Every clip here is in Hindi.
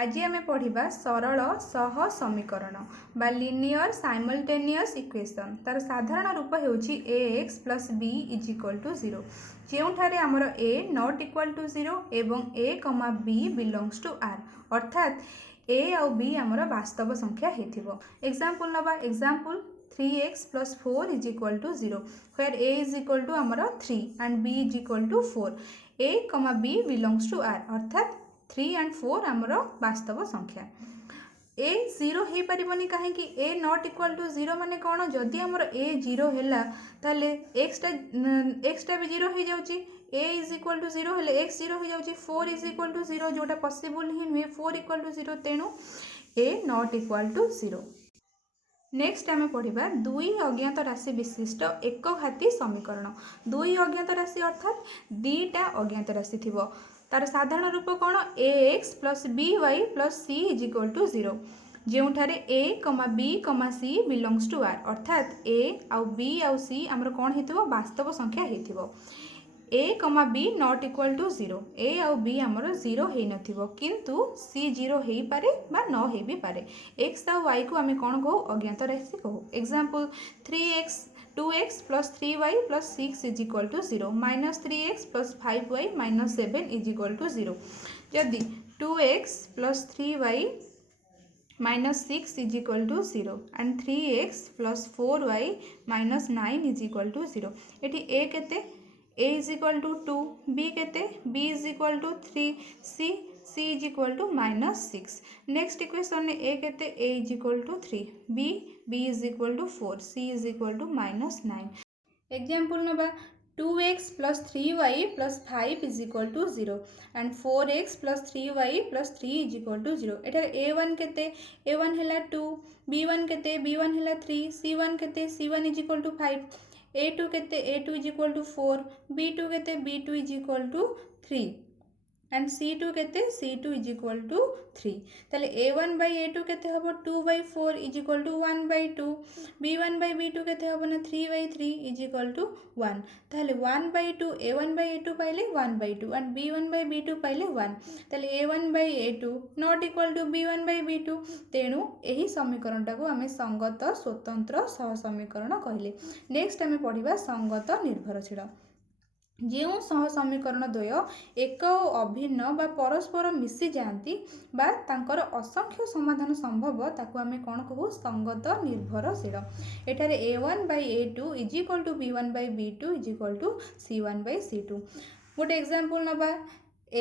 आज आम पढ़ा सरल सह समीकरण बा लिनियर साइमल्टेनियस इक्वेशन तार साधारण रूप होउछि ax plus b is equal to 0 जोठारे आमर a नॉट इक्वल टू 0 एवं a comma b belongs to r अर्थात a आउ b आमर वास्तव संख्या हेथिबो। एग्जांपल नबा example 3x plus 4 is equal to 0 where a is equal to आमर 3 and b is equal to 4 a comma b belongs to r अर्थात 3 and 4 आमर वास्तव संख्या। a 0 हो पारिबनी कहीं a नॉट इक्वल टू 0 माने कौन जदि आमर a 0 हैला ताले x टा भी 0 हो जाउची a इज इक्वल टू 0 हेले x 0 हो जाउची 4 इज इक्वल टू 0 जोटा पॉसिबल ही नुहे 4 इक्वल टू 0 तेणु a not equal to 0। Next आम पढ़ा दुई अज्ञात राशि विशिष्ट एक घाती समीकरण। दुई अज्ञात राशि अर्थात दीटा अज्ञात राशि थी तार साधारण रूप कौन ax plus by plus c is equal to 0 जोठारे a comma b comma c belongs to r अर्थात a आउ b आउ c आमर कौन हेतिबो वास्तव संख्या हेतिबो। a comma b not equal to 0 a आउ b आमर 0 हो नथिबो किंतु c 0 हो पारे बा न हो भी पारे। x आउ y को आमे कौन कहू अज्ञात राशि कहू। Example 3x 2x plus 3y plus 6 is equal to 0 minus 3x plus 5y minus 7 is equal to 0 जदि 2x plus 3y minus 6 is equal to 0 and 3x plus 4y minus 9 is equal to 0 एटी a केते a is equal to 2 b केते b is equal to 3 c is equal to minus 6। Next equation ने a केते a is equal to 3 b is equal to 4 c is equal to minus 9। Example नबा 2x plus 3y plus 5 is equal to 0 and 4x plus 3y plus 3 is equal to 0 एटार a1 केते a1 हैला 2 b1 केते b1 हैला 3 c1 केते c1 is equal to 5 a2 केते a2 is equal to 4 b2 केते b2 is equal to 3 and c2 केते c2 इज इक्वल टू 3 ताले a1 by a2 केते हबो 2 by 4 is equal to 1 by 2 b1 by b2 केते हबो ना 3 by 3 इज इक्वल टू 1 ताले 1 by 2 a1 by a2 पाइले 1 by 2 and b1 by b2 पाइले 1 ताले a1 by a2 not equal to b1 by b2 तेणु एही समीकरण टाको आमे संगत स्वतंत्र सह समीकरण कहले। नेक्स्ट आमे पढ़िबा संगत निर्भरशील। जो सह समीकरण द्वय एक अभिन्न बा परस्पर मिसी जाती बा तांकर असंख्य समाधान संभव ताकू आमे कौन कहू संगत निर्भरशील। एठारे a1 by a2 is equal to b1 by b2 is equal to c1 by c2। गोटे एग्जांपल नबा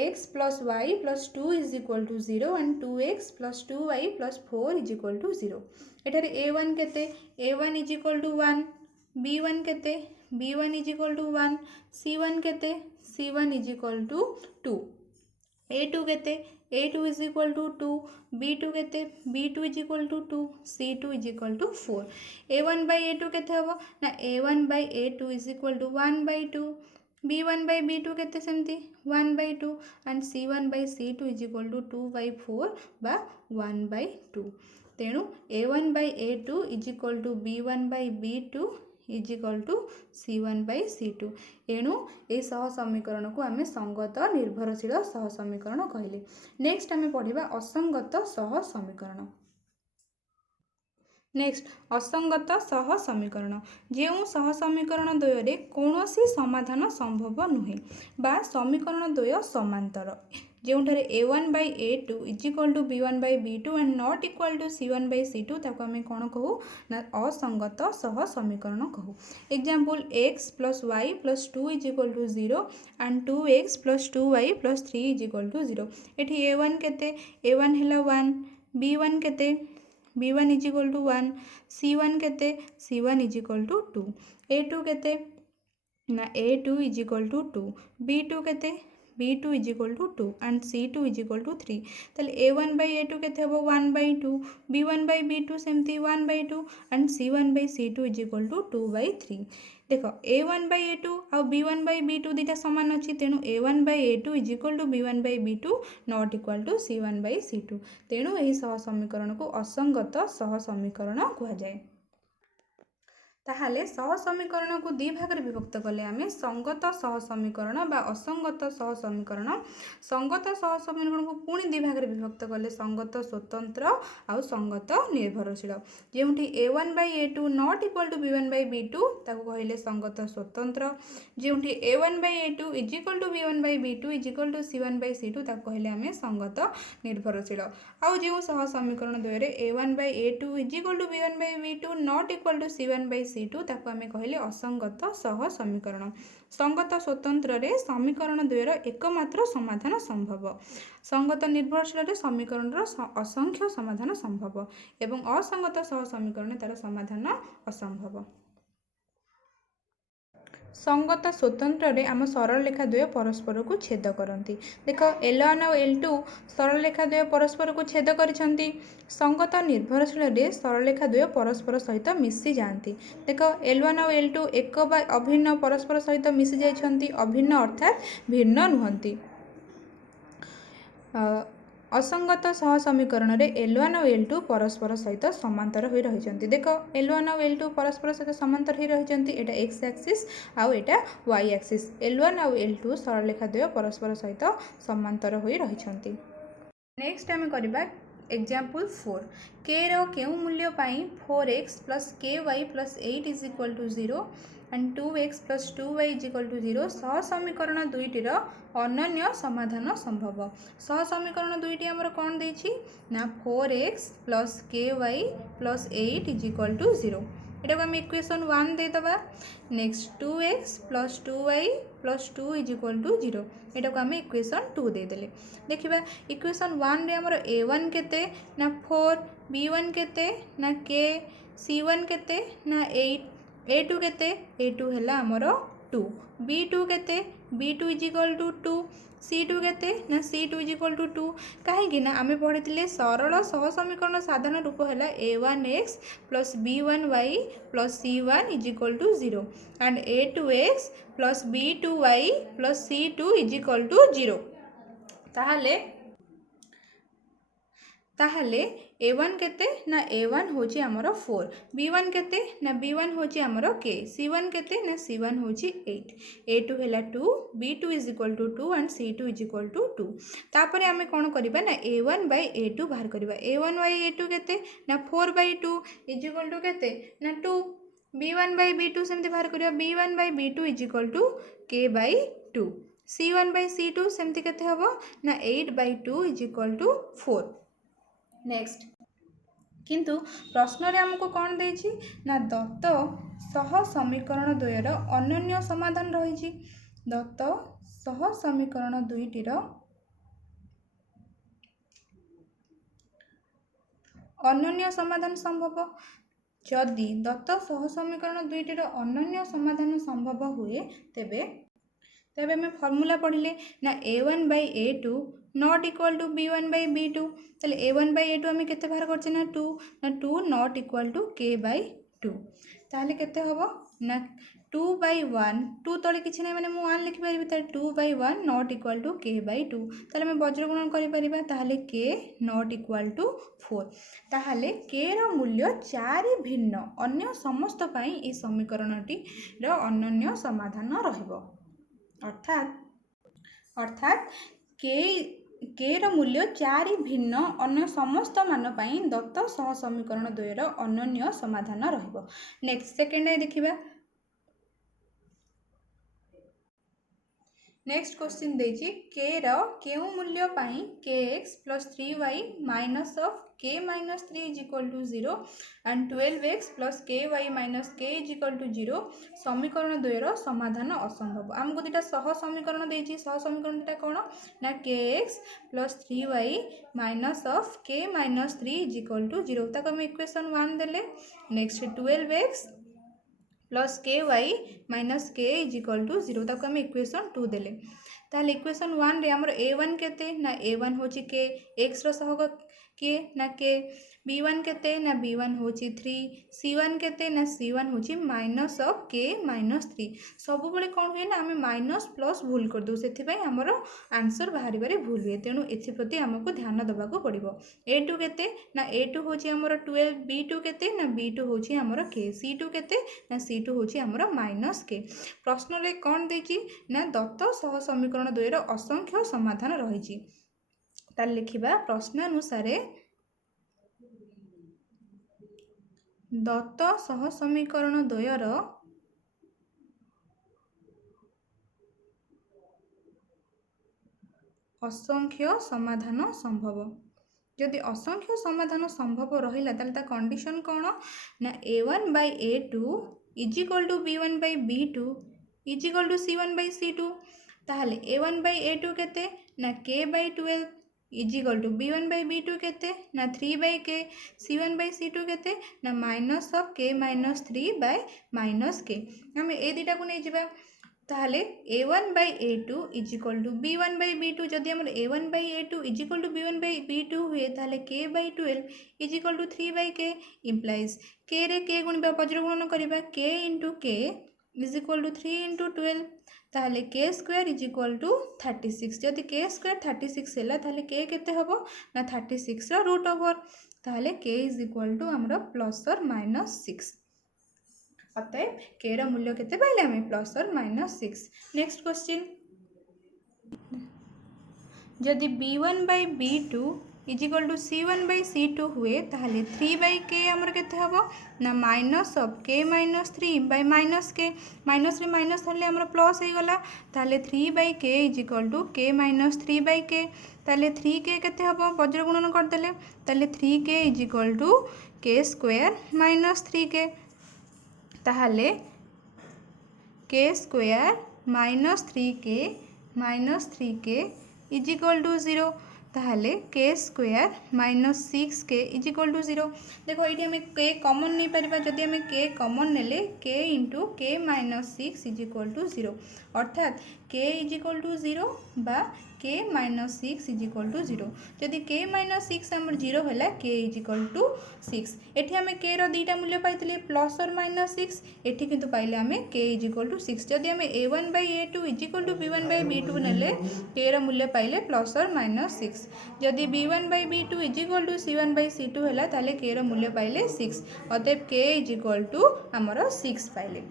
x plus y plus 2 is equal to 0 and 2x plus 2y plus 4 is equal to 0। एठारे a1 केते a1 is equal to 1 b1 केते b1 is equal to 1 c1 केते c1 is equal to 2 a2 केते a2 is equal to 2 b2 केते b2 is equal to 2 c2 is equal to 4 a1 by a2 केते हबो ना a1 by a2 is equal to 1 by 2 b1 by b2 केते सेमती 1 by 2 and c1 by c2 is equal to 2 by 4 बा 1 by 2 तेणु a1 by a2 is equal to b1 by b2 is equal to c1 by c2 एणु ए सह समीकरण को आमे संगत निर्भरशील सह समीकरण कहले। नेक्स्ट आमे पढ़िबा असंगत सह समीकरण। नेक्स्ट असंगत सह समीकरण जो सह समीकरण द्वय कौनसी समाधान संभव नुहे बा समीकरण द्वय समांतर जोठारे a1 by a2 is equal to b1 by b2 and not equal to c1 by c2 ताको आमे कौन कहू ना असंगत सह समीकरण कहू। Example x plus y plus 2 is equal to 0 and 2x plus 2y plus 3 is equal to 0 एठी a1 केते a1 हैला 1 b1 केते b1 is equal to 1 c1 केते c1 is equal to 2 a2 केते ना a2 is equal to 2 b2 केते b2 is equal to 2 and c2 is equal to 3 ताले a1 by a2 केते हबो 1 by 2 b1 by b2 सेमती 1 by 2 and c1 by c2 is equal to 2 by 3। देखो a1 by a2 और b1 by b2 दीटा समान अच्छी तेणु a1 by a2 is equal to b1 by b2 not equal to c1 by c2 तेणु यही सह समीकरण को असंगत सह समीकरण कहा जाए। ताहले सह समीकरण को दी भाग विभक्त कले आम संगत सह समीकरण बा असंगत सह समीकरण संगत सह समीकरण को पुणी दी भाग विभक्त कले संगत स्वतंत्र आउ संगत निर्भरशील जेउठी a1/a2 not equal to b1/b2 ताको कहले संगत स्वतंत्र जेउठी a1/a2 is equal to b1/b2 is equal to c1/c2 ताको कहले आम संगत निर्भरशील आउ जो सह समीकरण द्वय रे a1/a2 is equal to b1/b2 not equal to c1/c2 ताको आमे कहले असंगत सह समीकरण संगत स्वतंत्र रे समीकरण द्वयर एकमात्र समाधान संभव संगत निर्भरशील रे समीकरण असंख्य समाधान संभव एवं असंगत सह समीकरण तार समाधान असंभव। संगत स्वतंत्र रे आम सरल रेखा द्वय परस्पर को छेद करती देख L1 और L2 सरल रेखा द्वय परस्पर को छेद करिसेंती संगत निर्भरशील रे सरल रेखा द्वय परस्पर सहित मिसी जाती देख L1 और L2 एक बा अभिन्न परस्पर सहित मिसी जाइछंती अभिन्न अर्थात भिन्न नुहंती असंगत सह समीकरण रे L1 और L2 परस्पर सहित समांतर हो रही देख L1 और L2 परस्पर सहित समांतर हो रही एटा x एक्सिस आउ एटा y एक्सिस L1 और L2 सरल रेखा द्वय परस्पर सहित समांतर हो रही। नेक्स्ट आम करबा एग्जांपल 4 k रो केउ मूल्य पाई 4x + ky + 8 is equal to 0 and 2x + 2y is equal to 0 सह समीकरण दुईटीर अनन्य समाधान संभव सह समीकरण दुईटी आमर कौन देछि ना 4x + ky + 8 is equal to 0 एटा को हम इक्वेशन 1 दे दबा next 2x + 2y + 2 is equal to 0 एटा को हम इक्वेशन 2 दे देले देखिबा इक्वेशन 1 रे हमर a1 केते ना 4 b1 केते ना k c1 केते ना 8 a2 केते a2 हैला हमर 2 b2 केते b2 is equal to 2 c2 केते ना c2 इज इक्वल टू 2 कहीं ना आमे पढ़िथिले सरल सह समीकरण साधारण रूप हैला a1x + b1y + c1 is equal to 0 and a2x + b2y + c2 is equal to 0 ताहले a1 केते ना a1 होची हमरो 4 b1 केते ना b1 होची हमरो k c1 केते ना c1 होची 8 a2 हैला 2 b2 is equal to 2 and c2 is equal to 2 तापरे आमे कोन करिबा ना a1/a2 बाहर करिबा a1/a2 केते ना 4/2 इज इक्वल टू केते ना 2 b1/b2 सेमते बाहर करिबा b1/b2 is equal to k/2 c1/c2 सेमते केते हबो ना 8/2 इज इक्वल टू 4 नेक्स्ट किंतु प्रश्न रे हमको कौन देछि ना दत्त सह समीकरण द्वयर अनन्य समाधान रही दत्त सह समीकरण दुईटीर अनन्य समाधान संभव जदि दत्त सह समीकरण दुईटीर अनन्य समाधान संभव हुए तेबे हमें फॉर्मूला पढ़िले ना a1/a2 not equal to b1/b2 ताले a1/a2 आम केते बाहर करछे ना 2 नॉट इक्वल टू k/2 ताले केते हबो ना 2/1 2 तले किछि नै माने मु 1 लिखि परिबि ताले 2/1 नॉट इक्वल टू k/2 ताले हम वज्र गुणन करि परिबा ताले k नॉट इक्वल टू 4 ताले k रो मूल्य 4 भिन्न अन्य समस्त पई ए समीकरणटी रो अनन्य समाधान रहइबो अर्थात के रो मूल्य 4 भिन्न अन्य समस्त मान पई दत्त सह समीकरण द्वयर अनन्य समाधान रहइबो नेक्स्ट सेकंड है देखिबा नेक्स्ट क्वेश्चन देछि k रो केउ मूल्य पाई kx + 3y minus of k - 3 is equal to 0 and 12x + ky - k is equal to 0 समीकरण द्वयर समाधान असंभव हमको दुटा सह समीकरण देछि सह समीकरण दुटा कोन ना kx + 3y minus of k - 3 is equal to 0 तक हम इक्वेशन 1 देले next 12x + ky - k is equal to 0 तक हम इक्वेशन 2 देले ताले इक्वेशन 1 रे हमर a1 केते ना a1 होची k x रो सहग किए ना के b1 केते ना b1 होची 3 c1 केते ना c1 होची माइनस ऑफ k माइनस 3 सब बेले कौन हुए ना आम माइनस प्लस भूल कर दो से आमर आंसर बाहर बारे भूल हुए तेणु एप्रति आमको ध्यान देवा पड़ो a2 केते ना a2 होची आमर 12 b2 केते ना b2 होची आमर k c2 केते ना c2 होची आमर माइनस k प्रश्न रे कौन देची ना दत्त सह समीकरण द्वयर असंख्य समाधान रही तार लिखिबा प्रश्नानुसार दत्त सह समीकरण द्वयर असंख्य समाधान संभव जदि असंख्य समाधान संभव रहिला ताले कंडीशन कौन ना a1 by a2 is equal to b1 by b2 is equal to c1 by c2 ताहले a1 by a2 केते ना k by 12 is equal to b1 by b2 केते ना 3 by k c1 by c2 केते ना minus of k minus 3 by minus k हम ए दुटा को नहीं जिबा ताहले a1 by a2 is equal to b1 by b2 जदि हमर a1 by a2 is equal to b1 by b2 हुए ताहले k by 12 is equal to 3 by k implies k रे k गुणिबा वज्र गुणन करिबा k into k is equal to 3 into 12 ताहले k square is equal to 36 जदि k स्क्वायर 36 हैला ताहले k केते हबो ना 36 रो रूट ओवर ताहले k इज इक्वल टू हमर प्लस और माइनस 6 अतएव k रो मूल्य केते पाइले हमें प्लस और माइनस 6 नेक्स्ट क्वेश्चन जदि b1 by b2 is equal to c1 by c2 हुए ताहले 3 by k हमर केते हबो ना minus of k minus 3 by minus k minus रे माइनस हले हमर प्लस हे गला ताहले 3 by k is equal to k minus 3 by k ताहले 3k केते हबो वज्र गुणन कर देले ताहले 3k is equal to k square minus 3k ताहले k square minus 3k is equal to 0 ताहले k square minus 6k is equal to 0 देखो ये हमें k कॉमन नहीं पारिबा जदि हमें k कॉमन नेले k into k minus 6 is equal to 0 अर्थात k इज इक्वल टू 0 बा k minus 6 is equal to 0 जदि k माइनस 6 आमर 0 हैला k इज इक्वल टू 6 एठी हमें k रो दीटा मूल्य पाइतले प्लस और माइनस 6 एठी किंतु पाइले हमें k इज इक्वल टू 6 जदि हमें a1 by a2 is equal to b1 by b2 नेले k रो मूल्य पाइले प्लस और माइनस 6 जदि b1 by b2 is equal to c1 by c2 हैला ताले k रो मूल्य पाइले 6 अतएव k इज इक्वल टू हमर 6 पाइले।